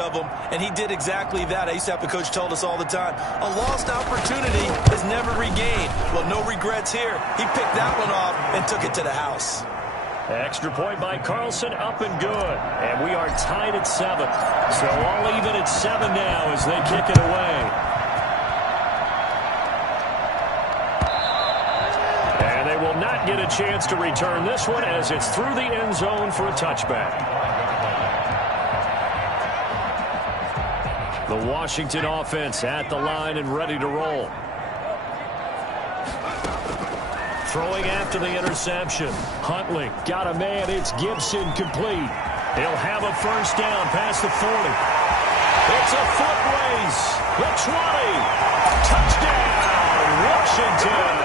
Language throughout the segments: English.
of him, and he did exactly that. I used to have the coach told us all the time, a lost opportunity is never regained. Well, no regrets here. He picked that one off and took it to the house. Extra point by Carlson, up and good. And we are tied at 7. So all even at 7 now as they kick it away. And they will not get a chance to return this one as it's through the end zone for a touchback. The Washington offense at the line and ready to roll. Throwing after the interception. Huntley got a man. It's Gibson complete. He'll have a first down past the 40. It's a foot race. The 20. Touchdown, Washington.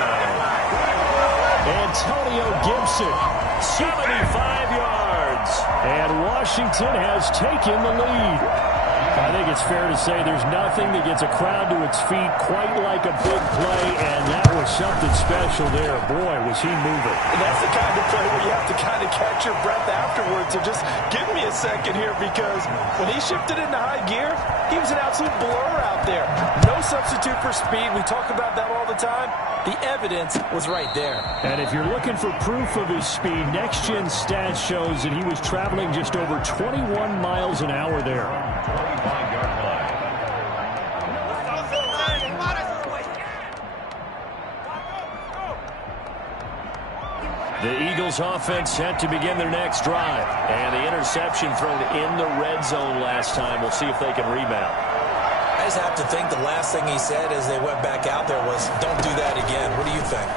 Antonio Gibson, 75 yards. And Washington has taken the lead. I think it's fair to say there's nothing that gets a crowd to its feet quite like a big play, and that was something special there. Boy, was he moving. And that's the kind of play where you have to kind of catch your breath afterwards. So just give me a second here, because when he shifted into high gear, he was an absolute blur out there. No substitute for speed. We talk about that all the time. The evidence was right there. And if you're looking for proof of his speed, Next Gen Stats shows that he was traveling just over 21 miles an hour there. The Eagles offense set to begin their next drive. And the interception thrown in the red zone last time. We'll see if they can rebound. I just have to think the last thing he said as they went back out there was, don't do that again. What do you think?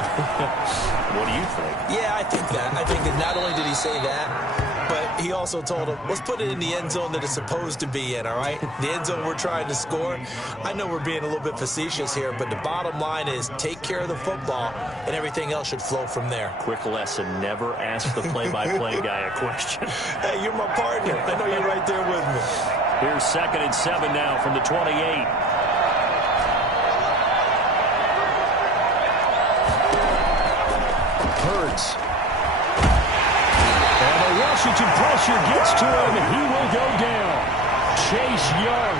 What do you think? Yeah, I think that. I think that not only did he say that, but he also told him, let's put it in the end zone that it's supposed to be in, all right? The end zone we're trying to score. I know we're being a little bit facetious here, but the bottom line is take care of the football, and everything else should flow from there. Quick lesson, never ask the play-by-play guy a question. Hey, you're my partner. I know you're right there with me. Here's 2nd and 7 now from the 28. Hurts. And the Washington pressure gets to him, and he will go down. Chase Young.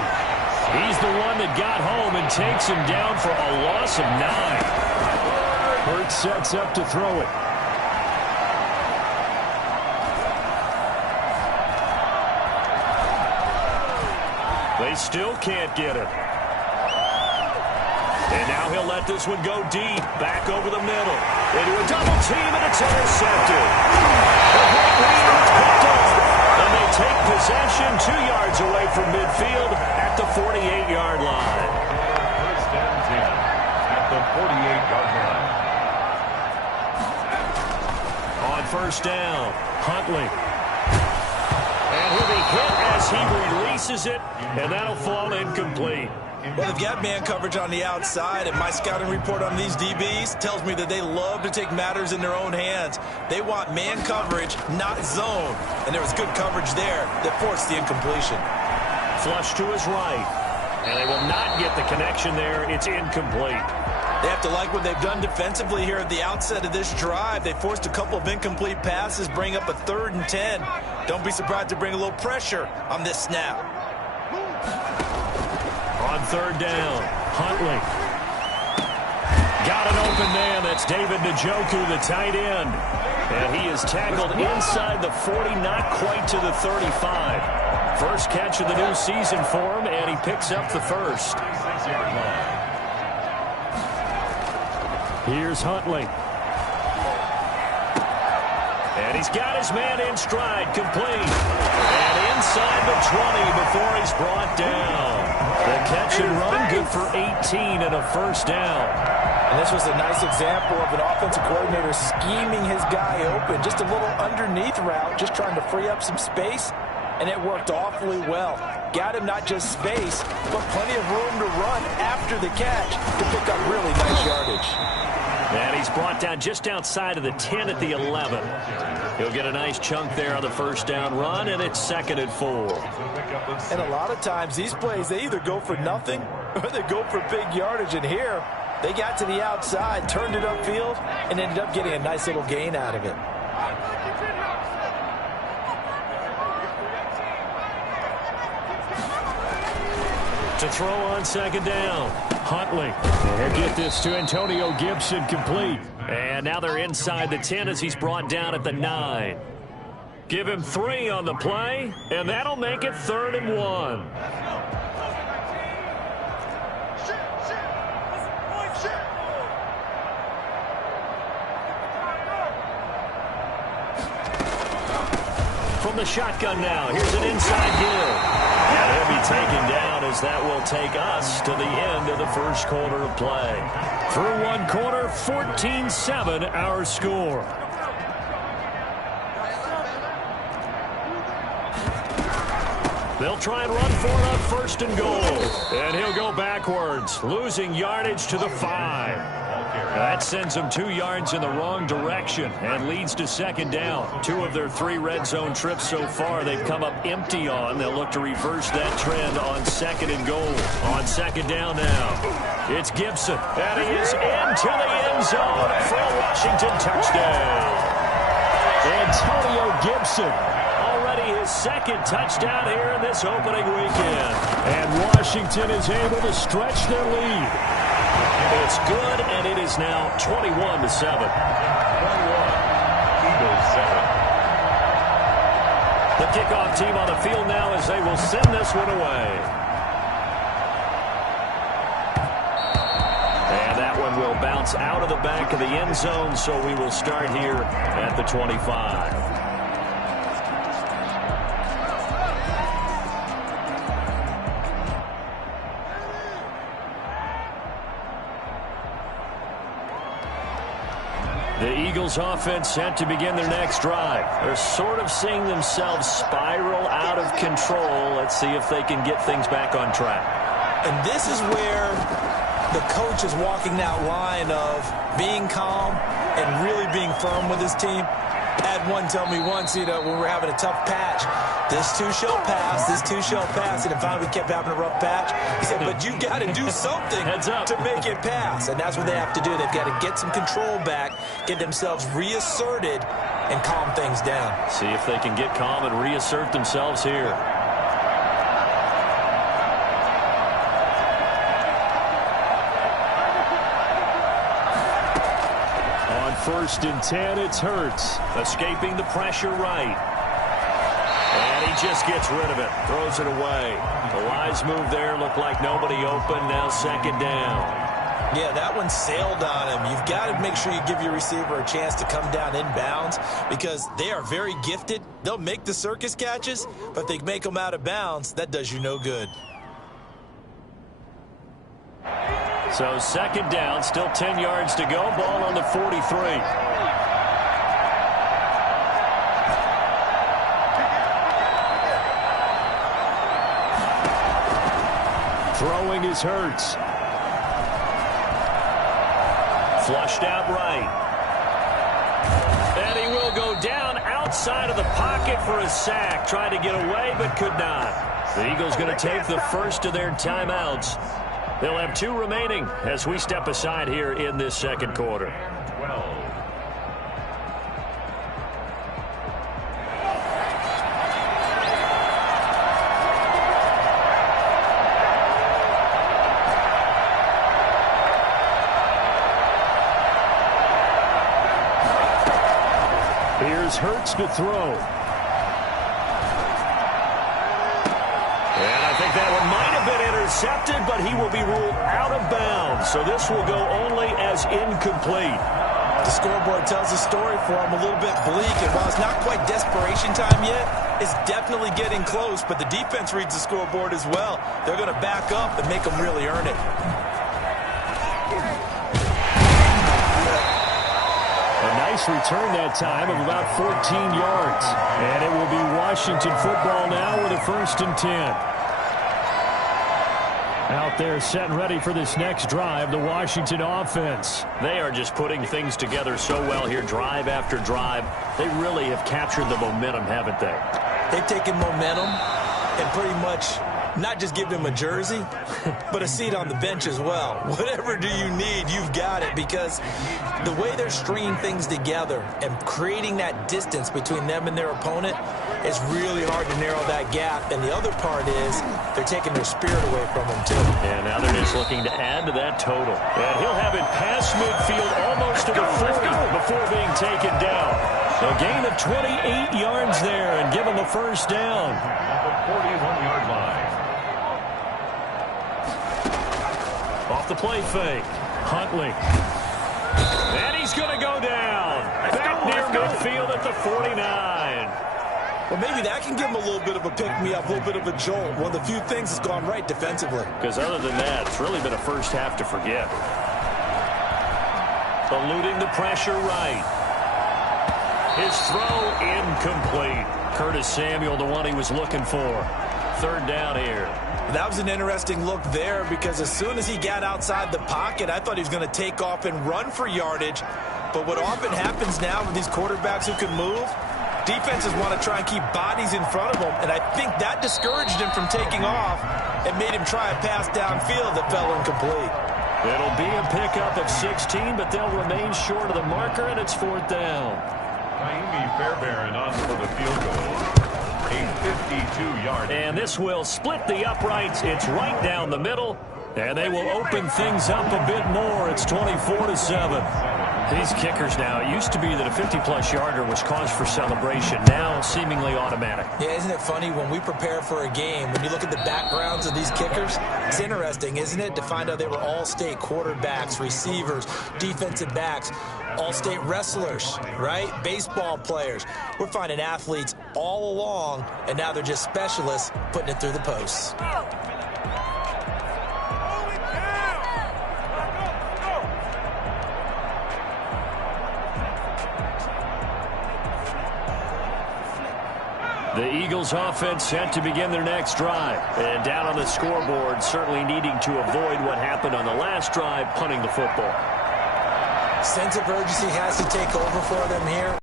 He's the one that got home and takes him down for a loss of 9. Hurts sets up to throw it. They still can't get it. And now he'll let this one go deep. Back over the middle. Into a double team, and it's intercepted. The great lead is picked off. And they take possession 2 yards away from midfield at the 48-yard line. First and 10 at the 48-yard line. On first down, Huntley. And he'll be hit as he releases it, and that'll fall incomplete. Well, they've got man coverage on the outside, and my scouting report on these DBs tells me that they love to take matters in their own hands. They want man coverage, not zone. And there was good coverage there that forced the incompletion. Flush to his right. And they will not get the connection there. It's incomplete. They have to like what they've done defensively here at the outset of this drive. They forced a couple of incomplete passes, bring up a 3rd and 10. Don't be surprised to bring a little pressure on this snap. On 3rd down, Huntley. Got an open man. That's David Njoku, the tight end. And he is tackled inside the 40, not quite to the 35. First catch of the new season for him, and he picks up the first. Here's Huntley. And he's got his man in stride, complete. And inside the 20 before he's brought down. The catch and run, good for 18 and a first down. And this was a nice example of an offensive coordinator scheming his guy open. Just a little underneath route, just trying to free up some space, and it worked awfully well. Got him not just space, but plenty of room to run after the catch to pick up really nice yardage. And he's brought down just outside of the 10 at the 11. He'll get a nice chunk there on the first down run, and it's 2nd and 4. And a lot of times these plays, they either go for nothing or they go for big yardage. And here, they got to the outside, turned it upfield, and ended up getting a nice little gain out of it. To throw on second down. Huntley. And get this to Antonio Gibson complete. And now they're inside the 10 as he's brought down at the 9. Give him 3 on the play, and that'll make it 3rd and 1. From the shotgun now, here's an inside give. And he'll be taken down as that will take us to the end of the first quarter of play. Through one quarter, 14-7 our score. They'll try and run for it on 1st and goal. And he'll go backwards, losing yardage to the 5. That sends them 2 yards in the wrong direction and leads to 2nd down. 2 of their 3 red zone trips so far they've come up empty on. They'll look to reverse that trend on 2nd and goal. On 2nd down now, it's Gibson. And he is into the end zone for a Washington touchdown. Antonio Gibson. Already his 2nd touchdown here in this opening weekend. And Washington is able to stretch their lead. It's good, and it is now 21-7. 21. Eagles 7. The kickoff team on the field now as they will send this one away. And that one will bounce out of the back of the end zone, so we will start here at the 25. The Eagles offense set to begin their next drive. They're sort of seeing themselves spiral out of control. Let's see if they can get things back on track. And this is where the coach is walking that line of being calm and really being firm with his team. I had one tell me once, when we were having a tough patch, this too shall pass, this too shall pass. And finally we kept having a rough patch. He said, but you got to do something to make it pass. And that's what they have to do. They've got to get some control back, get themselves reasserted, and calm things down. See if they can get calm and reassert themselves here. On 1st and 10, it's Hurts. Escaping the pressure right. And he just gets rid of it. Throws it away. The wise move there. Looked like nobody open. Now 2nd down. Yeah, that one sailed on him. You've got to make sure you give your receiver a chance to come down inbounds because they are very gifted. They'll make the circus catches, but if they make them out of bounds, that does you no good. So 2nd down, still 10 yards to go. Ball on the 43. Throwing is Hurts. Flushed out right. And he will go down outside of the pocket for a sack. Tried to get away, but could not. The Eagles going to take the first of their timeouts. They'll have 2 remaining as we step aside here in this 2nd quarter. 12. Here's Hurts to throw. And I think that one might have been intercepted, but he will be ruled out of bounds. So this will go only as incomplete. The scoreboard tells the story for him a little bit bleak. And while it's not quite desperation time yet, it's definitely getting close. But the defense reads the scoreboard as well. They're going to back up and make them really earn it. A nice return that time of about 14 yards. And it will be Washington football now with a 1st and 10. Out there set and ready for this next drive, the Washington offense. They are just putting things together so well here, drive after drive. They really have captured the momentum, haven't they? They've taken momentum and pretty much not just give him a jersey, but a seat on the bench as well. Whatever do you need, you've got it, because the way they're stringing things together and creating that distance between them and their opponent, it's really hard to narrow that gap. And the other part is they're taking their spirit away from them, too. And now they're just looking to add to that total. And he'll have it past midfield almost to the 40 before being taken down. A gain of 28 yards there and give him a first down. At the 41-yard line. Off the play fake. Huntley. And he's going to go down. Back near midfield at the 49. Well, maybe that can give him a little bit of a pick-me-up, a little bit of a jolt. One of the few things that's gone right defensively. Because other than that, it's really been a first half to forget. Eluding the pressure right. His throw incomplete. Curtis Samuel, the one he was looking for. Third down here. That was an interesting look there, because as soon as he got outside the pocket, I thought he was going to take off and run for yardage. But what often happens now with these quarterbacks who can move, defenses want to try and keep bodies in front of them, and I think that discouraged him from taking off and made him try a pass downfield that fell incomplete. It'll be a pickup of 16, but they'll remain short of the marker, and it's fourth down. Naimi Fairbairn on for the field goal. A 52-yard. And this will split the uprights. It's right down the middle, and they will open things up a bit more. It's 24-7. These kickers now, it used to be that a 50-plus yarder was cause for celebration. Now, seemingly automatic. Yeah, isn't it funny when we prepare for a game, when you look at the backgrounds of these kickers, it's interesting, isn't it, to find out they were all-state quarterbacks, receivers, defensive backs, all-state wrestlers, right? Baseball players. We're finding athletes all along, and now they're just specialists putting it through the posts. The Eagles offense set to begin their next drive. And down on the scoreboard, certainly needing to avoid what happened on the last drive, punting the football. Sense of urgency has to take over for them here.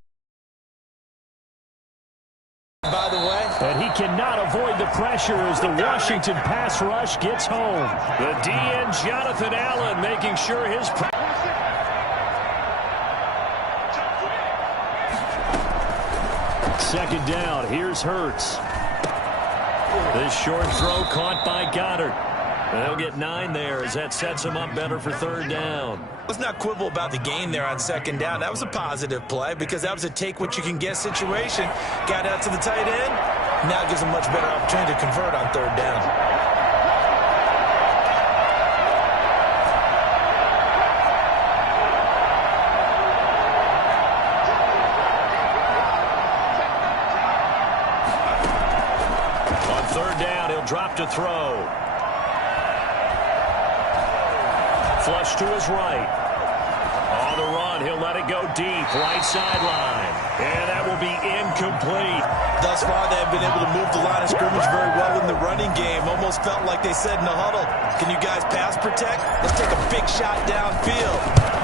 By the way. And he cannot avoid the pressure as the Washington pass rush gets home. The DN, Jonathan Allen, making sure his... Second down, here's Hurts. This short throw caught by Goddard. They'll get 9 there as that sets them up better for third down. Let's not quibble about the gain there on second down. That was a positive play because that was a take-what-you-can-get situation. Got out to the tight end. Now it gives them much better opportunity to convert on third down. Drop to throw. Flush to his right. On the run, he'll let it go deep. Right sideline. And that will be incomplete. Thus far, they have been able to move the line of scrimmage very well in the running game. Almost felt like they said in the huddle, can you guys pass protect? Let's take a big shot downfield.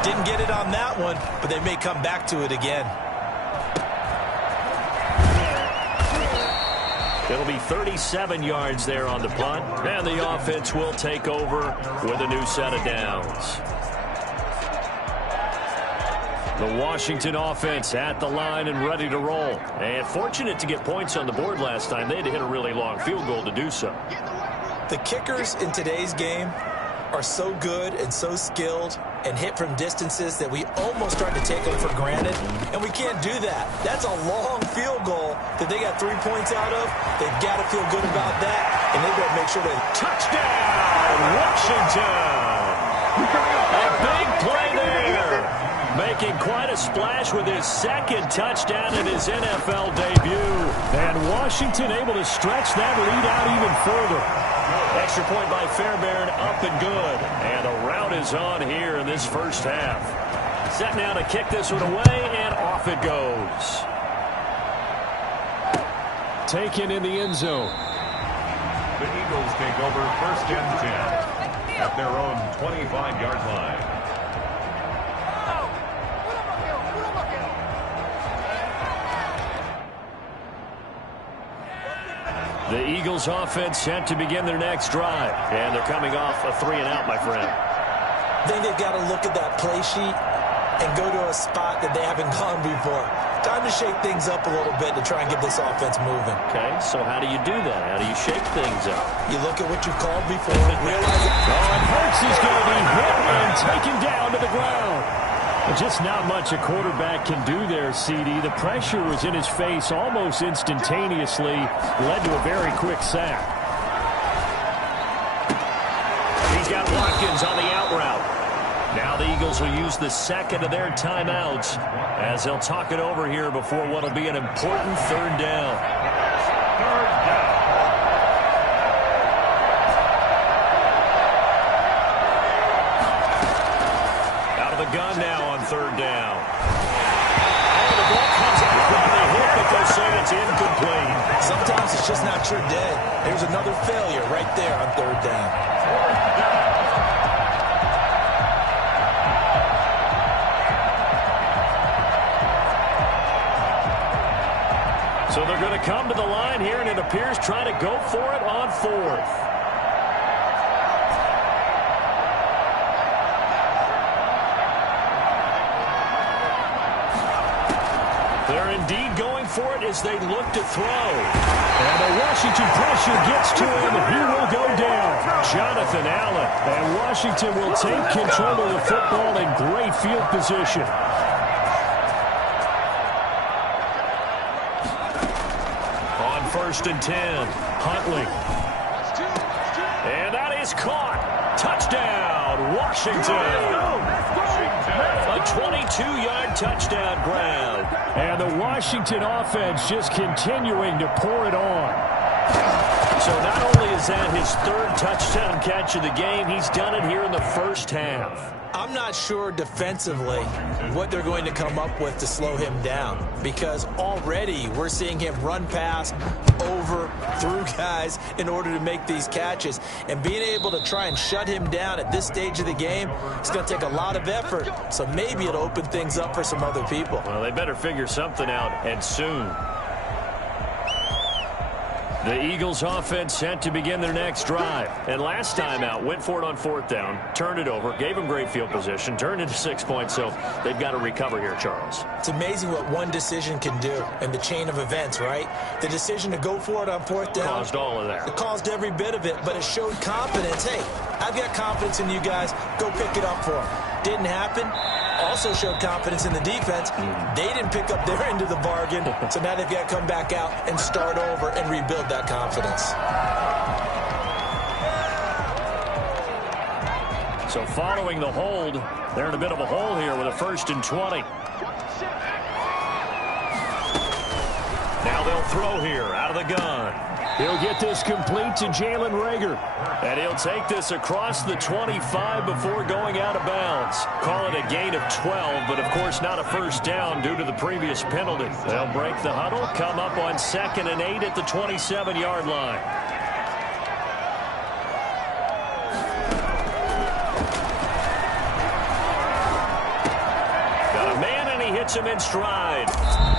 Didn't get it on that one, but they may come back to it again. It'll be 37 yards there on the punt, and the offense will take over with a new set of downs. The Washington offense at the line and ready to roll. And fortunate to get points on the board last time. They had to hit a really long field goal to do so. The kickers in today's game are so good and so skilled and hit from distances that we almost start to take them for granted, and we can't do that. That's a long field goal that they got 3 points out of. They've got to feel good about that, and they've got to make sure that touchdown, Washington! A big play there, making quite a splash with his second touchdown in his NFL debut, and Washington able to stretch that lead out even further. Extra point by Fairbairn, up and good. And the route is on here in this first half. Set now to kick this one away, and off it goes. Taken in the end zone. The Eagles take over 1st and 10 at their own 25-yard line. The Eagles offense set to begin their next drive. And they're coming off a 3-and-out, my friend. I think they've got to look at that play sheet and go to a spot that they haven't gone before. Time to shake things up a little bit to try and get this offense moving. Okay, so how do you do that? How do you shake things up? You look at what you called before, realize it. And Hurts is going to be hit and taken down to the ground. Just not much a quarterback can do there, CD. The pressure was in his face almost instantaneously, led to a very quick sack. He's got Watkins on the out route. Now the Eagles will use the second of their timeouts as they'll talk it over here before what will be an important third down. Out of the gun now on third down. And the ball comes out on the hit, but they'll say it's incomplete. Sometimes it's just not your day. There's another failure right there on third down. So they're going to come to the line here, and it appears trying to go for it on fourth. They're indeed going for it as they look to throw. And the Washington pressure gets to him, and he will go down. Jonathan Allen. And Washington will take control of the football in great field position. First and 10. Huntley. And that is caught. Touchdown, Washington. A 22-yard touchdown grab. And the Washington offense just continuing to pour it on. So not only is that his third touchdown catch of the game, he's done it here in the first half. I'm not sure defensively what they're going to come up with to slow him down, because already we're seeing him run past, over, through guys in order to make these catches. And being able to try and shut him down at this stage of the game, it's going to take a lot of effort. So maybe it'll open things up for some other people. Well, they better figure something out, and soon. The Eagles offense set to begin their next drive. And last time out, went for it on fourth down, turned it over, gave them great field position, turned into 6 points, so they've got to recover here, Charles. It's amazing what one decision can do in the chain of events, right? The decision to go for it on fourth down. Caused all of that. It caused every bit of it, but it showed confidence. Hey, I've got confidence in you guys. Go pick it up for them. Didn't happen. Also showed confidence in the defense. They didn't pick up their end of the bargain, so now they've got to come back out and start over and rebuild that confidence. So following the hold, they're in a bit of a hole here with a 1st and 20. Now they'll throw here out of the gun. He'll get this complete to Jalen Reagor. And he'll take this across the 25 before going out of bounds. Call it a gain of 12, but of course not a first down due to the previous penalty. They'll break the huddle, come up on 2nd and 8 at the 27-yard line. Got a man, and he hits him in stride.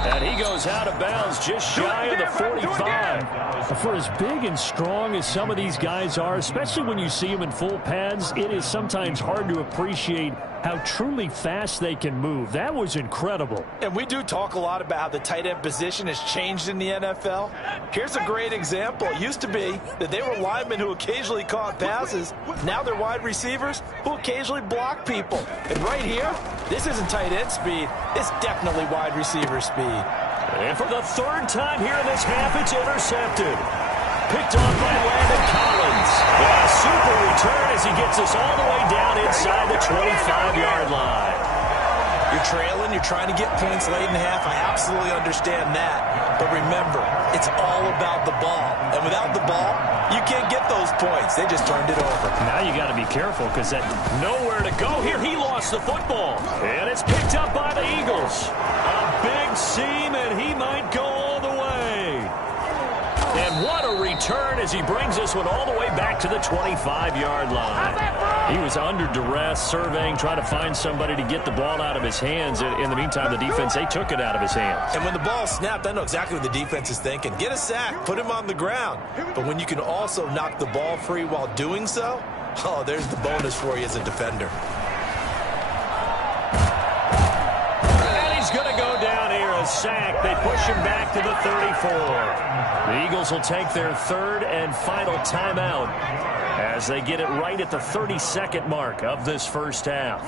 And he goes out of bounds just shy of the 45. For as big and strong as some of these guys are, especially when you see them in full pads, it is sometimes hard to appreciate how truly fast they can move. That was incredible. And we do talk a lot about how the tight end position has changed in the NFL. Here's a great example. It used to be that they were linemen who occasionally caught passes. Now they're wide receivers who occasionally block people. And right here, this isn't tight end speed. It's definitely wide receiver speed. And for the 3rd time here in this half, it's intercepted. Picked off by Landon Collins. And a super return as he gets us all the way down inside the 25-yard line. You're trailing, you're trying to get points late in the half. I absolutely understand that. But remember, it's all about the ball. And without the ball, you can't get those points. They just turned it over. Now you got to be careful because that nowhere to go here. He lost the football. And it's picked up by the Eagles. A big seam, and he might go all the way. And what a return as he brings this one all the way back to the 25-yard line. He was under duress, surveying, trying to find somebody to get the ball out of his hands. In the meantime, the defense, they took it out of his hands. And when the ball snapped, I know exactly what the defense is thinking. Get a sack, put him on the ground. But when you can also knock the ball free while doing so, oh, there's the bonus for you as a defender. And he's going to go down here, a sack. They push him back to the 34. The Eagles will take their third and final timeout as they get it right at the 32nd mark of this first half.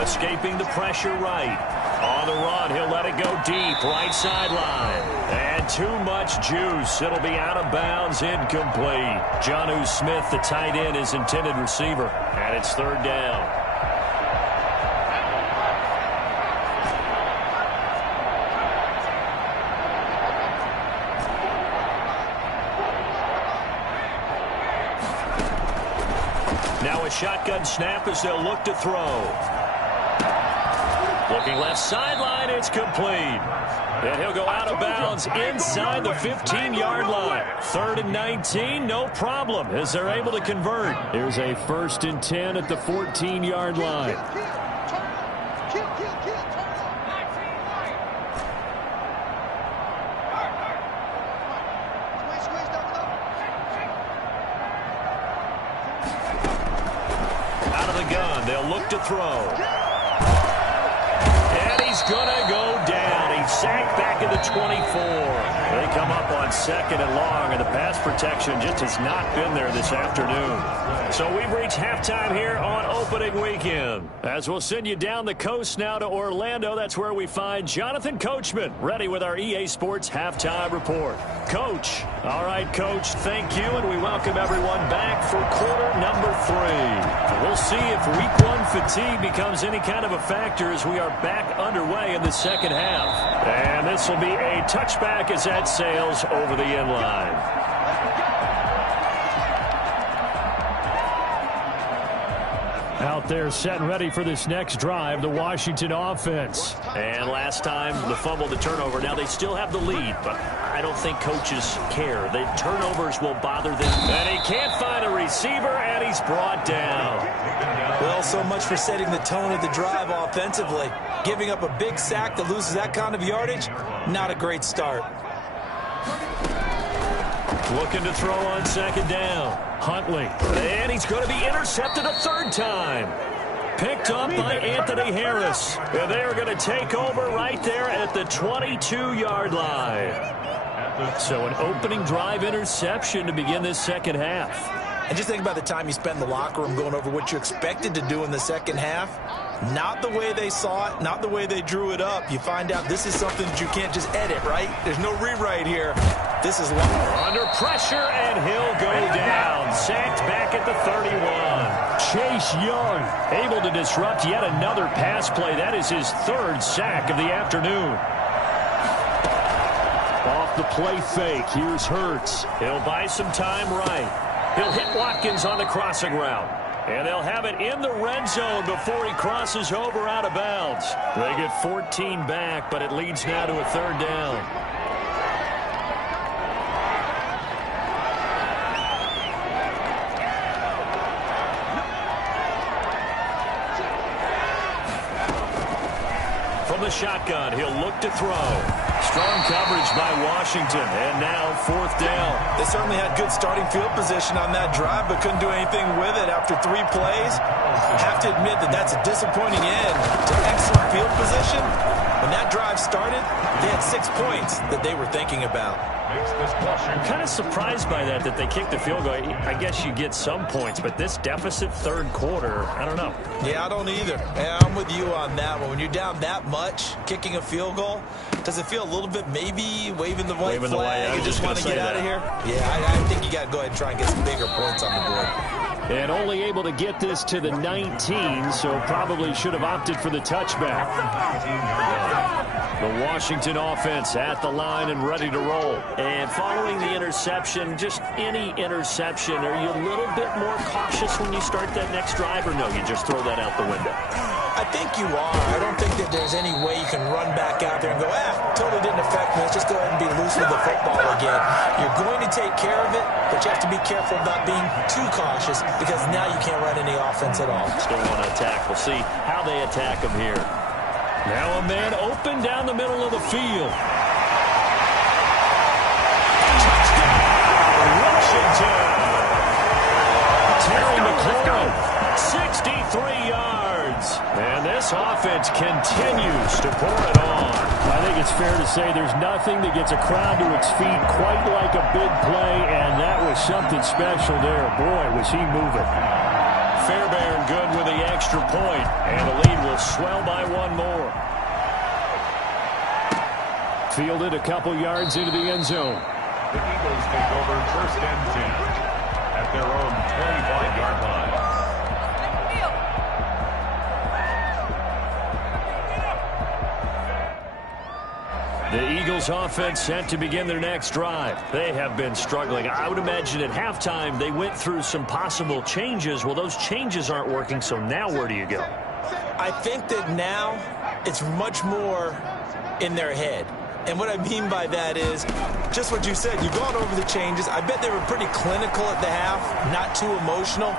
Escaping the pressure right. On the run, he'll let it go deep, right sideline. And too much juice. It'll be out of bounds, incomplete. Jonnu Smith, the tight end, his intended receiver. And it's third down. Now a shotgun snap as they'll look to throw. Looking left sideline, it's complete. And he'll go out of bounds inside the 15-yard line. 3rd and 19, no problem, as they're able to convert. Here's a 1st and 10 at the 14-yard line. Out of the gun, they'll look to throw. He's going to go down. He's sacked back at the 24. They come up on 2nd and long, and the pass protection just has not been there this afternoon. So we've reached halftime here on opening weekend. As we'll send you down the coast now to Orlando, that's where we find Jonathan Coachman, ready with our EA Sports halftime report. Coach. All right, Coach, thank you, and we welcome everyone back for quarter number 3. We'll see if week 1 fatigue becomes any kind of a factor as we are back underway in the second half. And this will be a touchback as that sails over the end line. Out there set and ready for this next drive, the Washington offense. And last time, the fumble, the turnover. Now they still have the lead, but I don't think coaches care. The turnovers will bother them. And he can't find a receiver, and he's brought down. Well, so much for setting the tone of the drive offensively. Giving up a big sack that loses that kind of yardage, not a great start. Looking to throw on 2nd down. Huntley. And he's going to be intercepted a 3rd time. Picked up by Anthony Harris. And they are going to take over right there at the 22-yard line. So an opening drive interception to begin this second half. And just think about the time you spent in the locker room going over what you expected to do in the second half. Not the way they saw it, not the way they drew it up. You find out this is something that you can't just edit, right? There's no rewrite here. This is long. Under pressure, and he'll go down. Sacked back at the 31. Chase Young able to disrupt yet another pass play. That is his 3rd sack of the afternoon. Off the play fake, here's Hurts. He'll buy some time right. He'll hit Watkins on the crossing route. And they'll have it in the red zone before he crosses over out of bounds. They get 14 back, but it leads now to a 3rd down. From the shotgun, he'll look to throw. Strong coverage by Washington, and now 4th down. They certainly had good starting field position on that drive, but couldn't do anything with it after 3 plays. Have to admit that that's a disappointing end to excellent field position. When that drive started, they had 6 points that they were thinking about. I'm kind of surprised by that they kicked the field goal. I guess you get some points, but this deficit 3rd quarter, I don't know. Yeah, I don't either. Yeah, I'm with you on that one. When you're down that much, kicking a field goal, does it feel a little bit maybe waving the white flag? You just want to get out of here? Yeah, I think you got to go ahead and try and get some bigger points on the board. And only able to get this to the 19, so probably should have opted for the touchback. The Washington offense at the line and ready to roll. And following the interception, just any interception, are you a little bit more cautious when you start that next drive, or no, you just throw that out the window? I think you are. I don't think that there's any way you can run back out there and go, totally effect, let's just go ahead and be loose with the football again. You're going to take care of it, but you have to be careful about being too cautious because now you can't run any offense at all. Still want to attack. We'll see how they attack him here. Now a man open down the middle of the field. Touchdown, Washington. Terry McLaurin, 63 yards. And this offense continues to pour it on. I think it's fair to say there's nothing that gets a crowd to its feet quite like a big play, and that was something special there. Boy, was he moving. Fairbairn good with the extra point, and the lead will swell by one more. Fielded a couple yards into the end zone. The Eagles take over 1st and 10 at their own 25-yard line. The Eagles offense set to begin their next drive. They have been struggling. I would imagine at halftime they went through some possible changes. Well, those changes aren't working, so now where do you go? I think that now it's much more in their head. And what I mean by that is just what you said. You've gone over the changes. I bet they were pretty clinical at the half, not too emotional.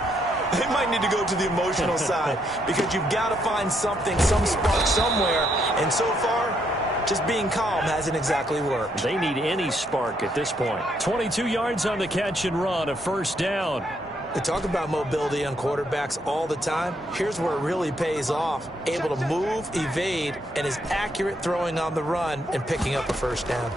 They might need to go to the emotional side because you've got to find something, some spark somewhere. And so far, just being calm hasn't exactly worked. They need any spark at this point. 22 yards on the catch and run, a 1st down. We talk about mobility on quarterbacks all the time. Here's where it really pays off. Able to move, evade, and is accurate throwing on the run and picking up a 1st down.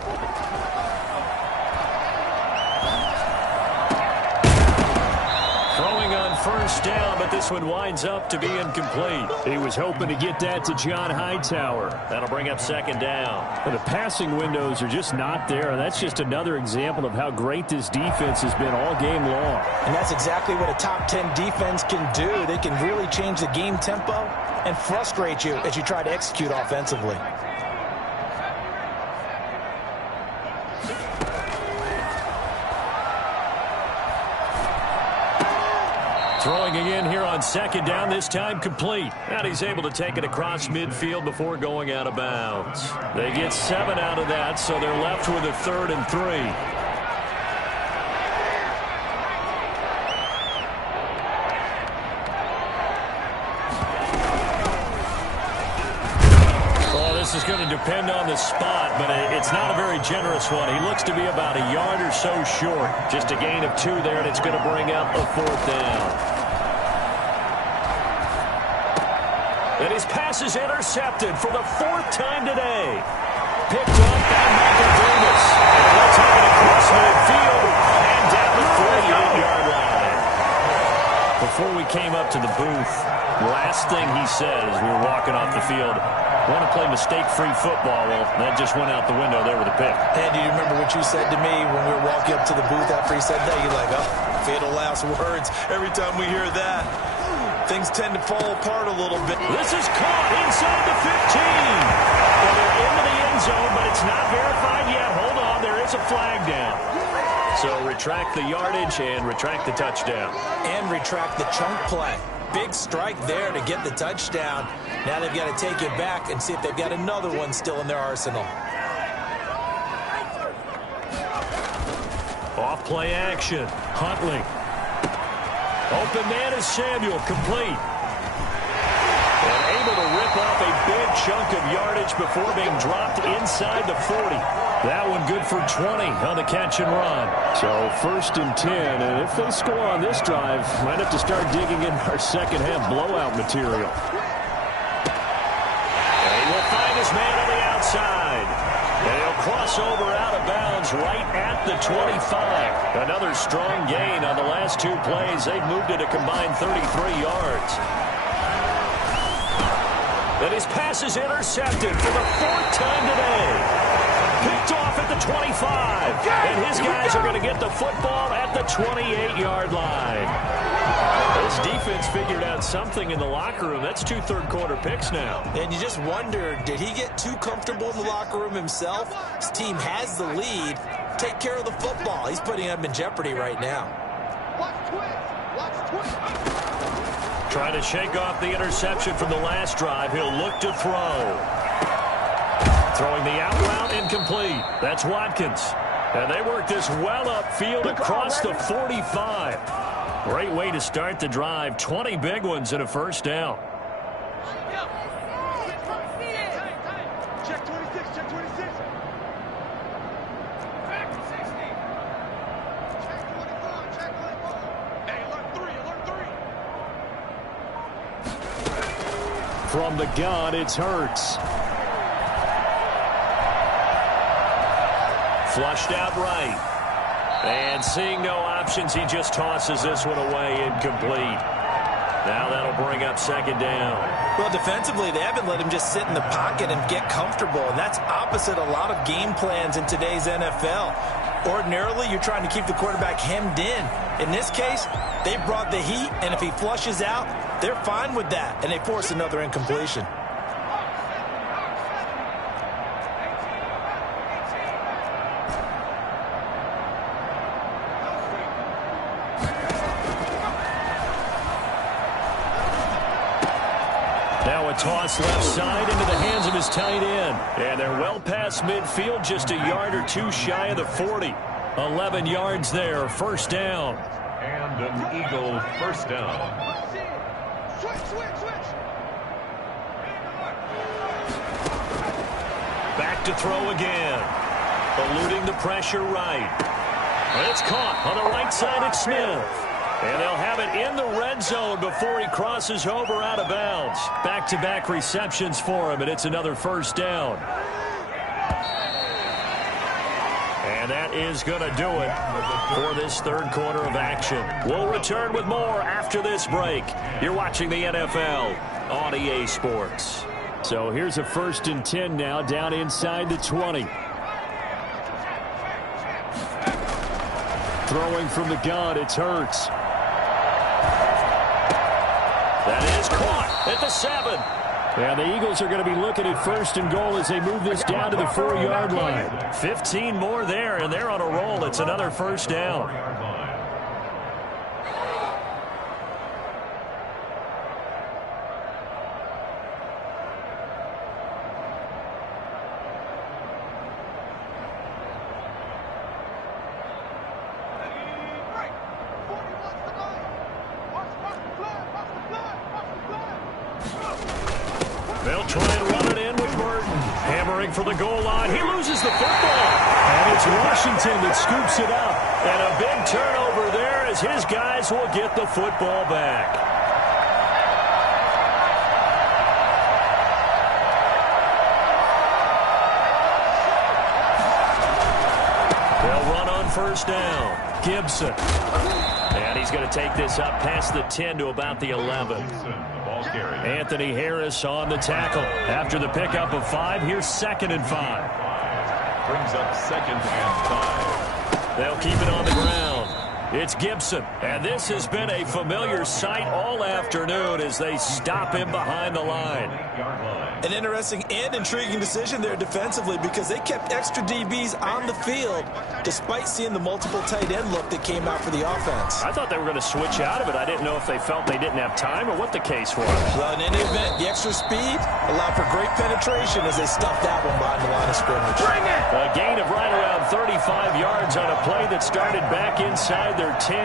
Throwing on 1st down, but this one winds up to be incomplete. He was hoping to get that to John Hightower. That'll bring up 2nd down. But the passing windows are just not there, and that's just another example of how great this defense has been all game long. And that's exactly what a top 10 defense can do. They can really change the game tempo and frustrate you as you try to execute offensively. Throwing again here on 2nd down, this time complete. And he's able to take it across midfield before going out of bounds. They get 7 out of that, so they're left with a 3rd and 3. This is going to depend on the spot, but it's not a very generous one. He looks to be about a yard or so short. Just a gain of 2 there, and it's going to bring up a 4th down. And his pass is intercepted for the 4th time today. Picked up by Michael Davis. And they'll take it across midfield and down the 48-yard line. Before we came up to the booth, last thing he said as we were walking off the field, want to play mistake-free football. Well, that just went out the window there with a pick. And do you remember what you said to me when we were walking up to the booth after he said that? You're like, oh, fatal last words. Every time we hear that, things tend to fall apart a little bit. This is caught inside the 15. Well, they're into the end zone, but it's not verified yet. Hold on, there is a flag down. So retract the yardage and retract the touchdown. And retract the chunk play. Big strike there to get the touchdown. Now they've got to take it back and see if they've got another one still in their arsenal. Off play action. Huntley. Open man is Samuel, complete. And able to rip off a big chunk of yardage before being dropped inside the 40. That one good for 20 on the catch and run. So 1st and 10, and if they score on this drive, might have to start digging in our second half blowout material. And he will find his man on the outside. And he'll cross over out of bounds right at the 25. Another strong gain on the last 2 plays. They've moved it a combined 33 yards. And his pass is intercepted for the 4th time today. Picked off at the 25. And his guys are going to get the football at the 28-yard line. This defense figured out something in the locker room. That's 2 third-quarter picks now. And you just wonder, did he get too comfortable in the locker room himself? His team has the lead. Take care of the football. He's putting them in jeopardy right now. Trying to shake off the interception from the last drive. He'll look to throw. Throwing the out route incomplete. That's Watkins. And they work this well upfield across the 45. Great way to start the drive. 20 big ones and a first down. Check 26, check 26. Back to 60. Check 24, check 24. Hey, alert 3, alert 3. From the gun, it's Hurts. Flushed out right. And seeing no options, he just tosses this one away, incomplete. Now that'll bring up second down. Well, defensively, they haven't let him just sit in the pocket and get comfortable, and that's opposite a lot of game plans in today's NFL. Ordinarily, you're trying to keep the quarterback hemmed in. In this case, they brought the heat, and if he flushes out, they're fine with that, and they force another incompletion. Now a toss left side into the hands of his tight end. And they're well past midfield, just a yard or two shy of the 40. 11 yards there, first down. And an Eagle first down. Switch. Back to throw again. Eluding the pressure right. And it's caught on the right side at Smith. And they'll have it in the red zone before he crosses over out of bounds. Back-to-back receptions for him, and it's another first down. And that is going to do it for this third quarter of action. We'll return with more after this break. You're watching the NFL on EA Sports. So here's a 1st and 10 now, down inside the 20. Throwing from the gun, it's Hurts. That is caught at the 7. And the Eagles are going to be looking at 1st and goal as they move this down to the 4-yard line. 15 more there, and they're on a roll. It's another first down. They'll try and run it in with Burton. Hammering for the goal line. He loses the football. And it's Washington that scoops it up. And a big turnover there as his guys will get the football back. They'll run on first down. Gibson. And he's going to take this up past the 10 to about the 11. Anthony Harris on the tackle. After the pickup of 5, here's 2nd and 5. Brings up 2nd and 5. They'll keep it on the ground. It's Gibson. And this has been a familiar sight all afternoon as they stop him behind the line. An interesting and intriguing decision there defensively because they kept extra DBs on the field despite seeing the multiple tight end look that came out for the offense. I thought they were going to switch out of it. I didn't know if they felt they didn't have time or what the case was. Well, in any event, the extra speed allowed for great penetration as they stuffed that one behind the line of scrimmage. A gain of right around 35 yards on a play that started back inside their 10.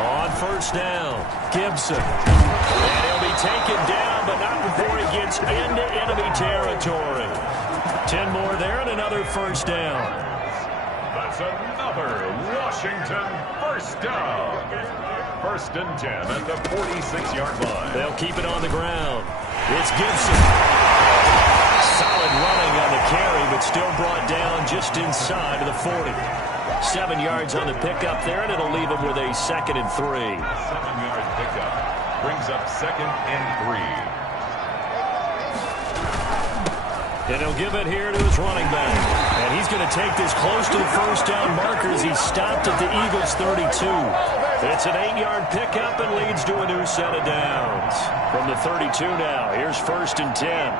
On first down, Gibson. And he'll be taken down, but not before he gets into enemy territory. 10 more there and another first down. That's another Washington first down. 1st and 10 at the 46-yard line. They'll keep it on the ground. It's Gibson. Solid running on the carry, but still brought down just inside of the 40. 7 yards on the pickup there, and it'll leave him with a 2nd and 3. 7-yard pickup. Brings up 2nd and 3. And he'll give it here to his running back. And he's going to take this close to the first down marker as he stopped at the Eagles' 32. It's an 8-yard pickup and leads to a new set of downs. From the 32 now, here's 1st and 10.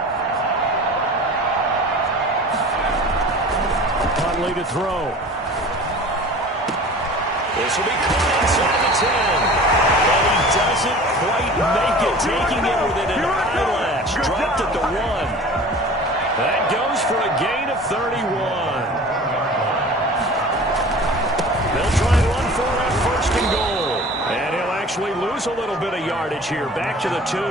Huntley to throw. This will be caught inside the 10. And he doesn't quite make it, taking it within an eyelash. Dropped at the 1. for a gain of 31. They'll try and run for it at first and goal. And he'll actually lose a little bit of yardage here. Back to the 2.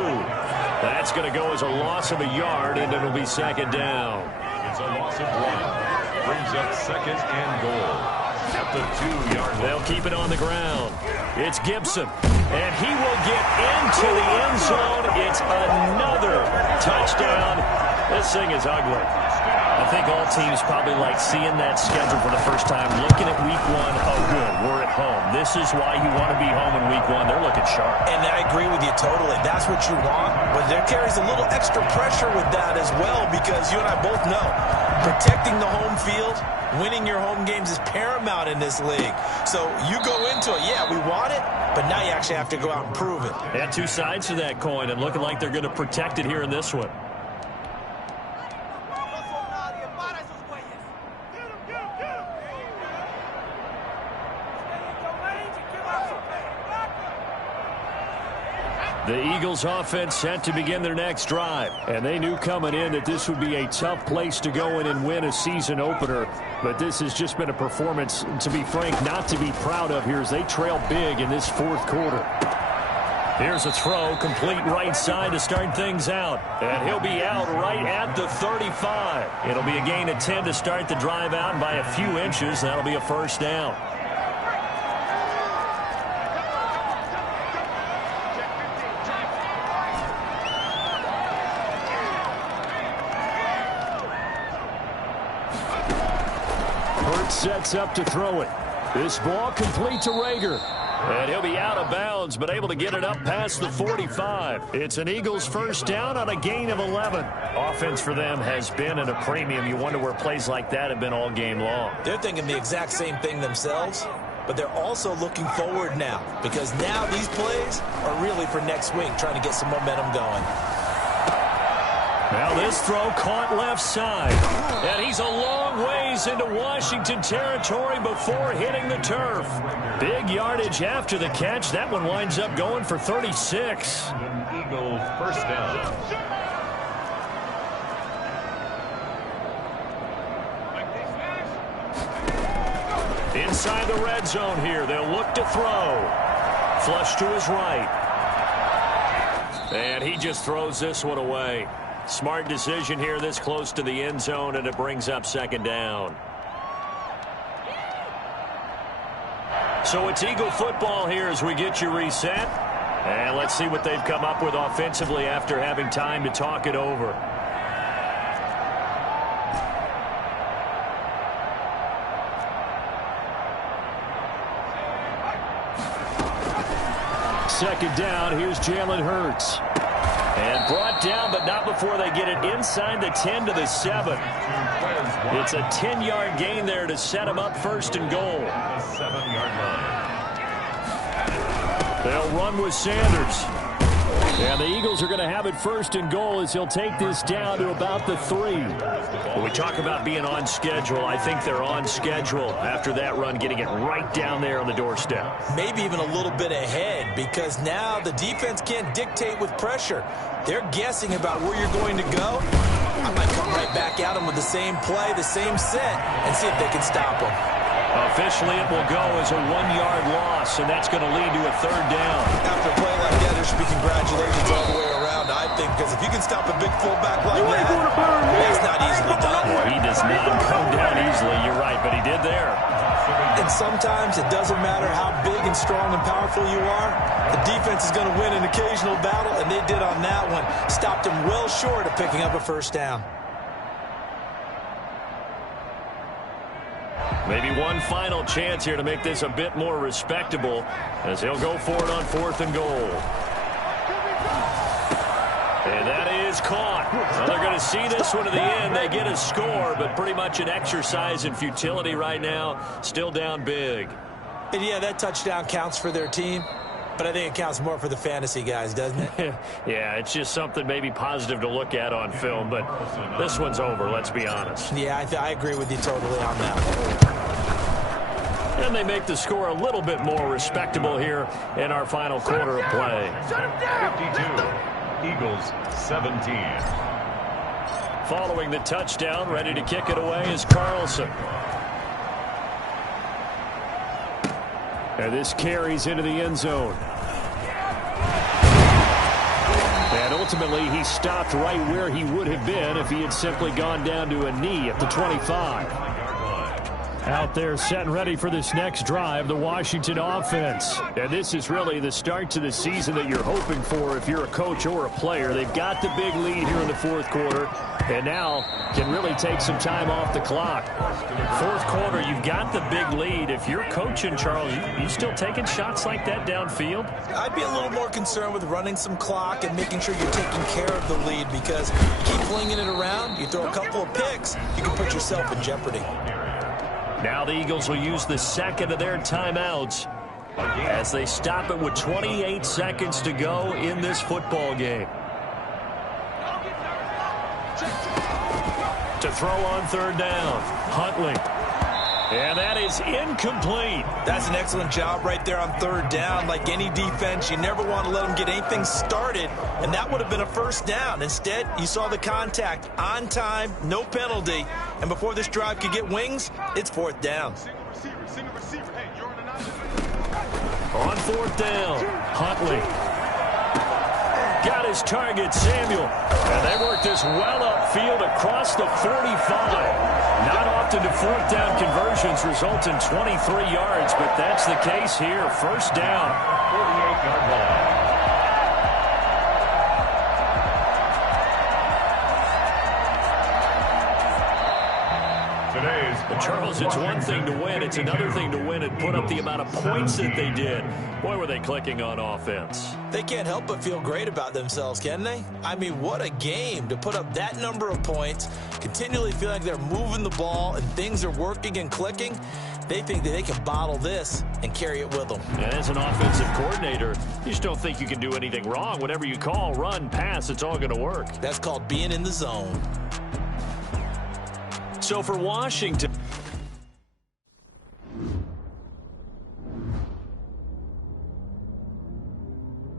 That's going to go as a loss of a yard, and it'll be second down. It's a loss of 1. Brings up second and goal. At the 2-yard line. They'll keep it on the ground. It's Gibson. And he will get into the end zone. It's another touchdown. This thing is ugly. I think all teams probably like seeing that schedule for the first time, looking at week 1. Oh, good, we're at home. This is why you want to be home in week 1. They're looking sharp. And I agree with you totally. That's what you want. But there carries a little extra pressure with that as well, because you and I both know protecting the home field, winning your home games is paramount in this league. So you go into it, yeah, we want it, but now you actually have to go out and prove it. They had 2 sides to that coin, and looking like they're going to protect it here in this one. The Eagles offense set to begin their next drive. And they knew coming in that this would be a tough place to go in and win a season opener. But this has just been a performance, to be frank, not to be proud of here as they trail big in this fourth quarter. Here's a throw, complete right side to start things out. And he'll be out right at the 35. It'll be a gain of 10 to start the drive out by a few inches. That'll be a first down. Sets up to throw it. This ball complete to Rager. And he'll be out of bounds, but able to get it up past the 45. It's an Eagles first down on a gain of 11. Offense for them has been at a premium. You wonder where plays like that have been all game long. They're thinking the exact same thing themselves, but they're also looking forward now, because now these plays are really for next week, trying to get some momentum going. Now this throw caught left side. And he's a long ways into Washington territory before hitting the turf. Big yardage after the catch. That one winds up going for 36. Eagles first down. Inside the red zone here. They'll look to throw. Flush to his right. And he just throws this one away. Smart decision here this close to the end zone, and it brings up second down. So it's Eagle football here as we get you reset. And let's see what they've come up with offensively after having time to talk it over. Second down, here's Jalen Hurts. And brought down, but not before they get it inside the 10 to the 7. It's a 10-yard gain there to set them up first and goal. The 7-yard line. They'll run with Sanders. And the Eagles are going to have it first and goal as he'll take this down to about the 3. When we talk about being on schedule, I think they're on schedule after that run, getting it right down there on the doorstep. Maybe even a little bit ahead, because now the defense can't dictate with pressure. They're guessing about where you're going to go. I might come right back at them with the same play, the same set, and see if they can stop them. Officially, it will go as a 1-yard loss, and that's going to lead to a third down. After a play like that, there should be congratulations all the way around, I think, because if you can stop a big fullback like that, that's not easily done. He does not come down easily, you're right, but he did there. And sometimes it doesn't matter how big and strong and powerful you are. The defense is going to win an occasional battle, and they did on that one. Stopped them well short of picking up a first down. Maybe one final chance here to make this a bit more respectable as he'll go for it on 4th and goal. And that is caught. Well, they're going to see this one to the end. They get a score, but pretty much an exercise in futility right now. Still down big. And yeah, that touchdown counts for their team, but I think it counts more for the fantasy guys, doesn't it? Yeah, it's just something maybe positive to look at on film, but this one's over, let's be honest. Yeah, I agree with you totally on that one. And they make the score a little bit more respectable here in our final quarter of play. 52, Eagles 17. Following the touchdown, ready to kick it away is Carlson. And this carries into the end zone. And ultimately, he stopped right where he would have been if he had simply gone down to a knee at the 25. Out there set and ready for this next drive, the Washington offense. And this is really the start to the season that you're hoping for if you're a coach or a player. They've got the big lead here in the fourth quarter, and now can really take some time off the clock. Fourth quarter, you've got the big lead. If you're coaching, Charles, you still taking shots like that downfield? I'd be a little more concerned with running some clock and making sure you're taking care of the lead, because you keep flinging it around, you throw a couple of picks, you can put yourself in jeopardy. Now the Eagles will use the second of their timeouts as they stop it with 28 seconds to go in this football game. To throw on third down, Huntley. And that is incomplete. That's an excellent job right there on third down. Like any defense, you never want to let them get anything started, and that would have been a first down. Instead, you saw the contact on time, no penalty, and before this drive could get wings, it's fourth down. On fourth down, Huntley. Got his target, Samuel. And they work this well upfield across the 45. Not often do fourth down conversions result in 23 yards, but that's the case here. First down. 48-yard line. But Charles, it's one thing to win. It's another thing to win and put up the amount of points that they did. Boy, were they clicking on offense. They can't help but feel great about themselves, can they? I mean, what a game to put up that number of points, continually feel like they're moving the ball and things are working and clicking. They think that they can bottle this and carry it with them. And as an offensive coordinator, you just don't think you can do anything wrong. Whatever you call, run, pass, it's all going to work. That's called being in the zone. So for Washington,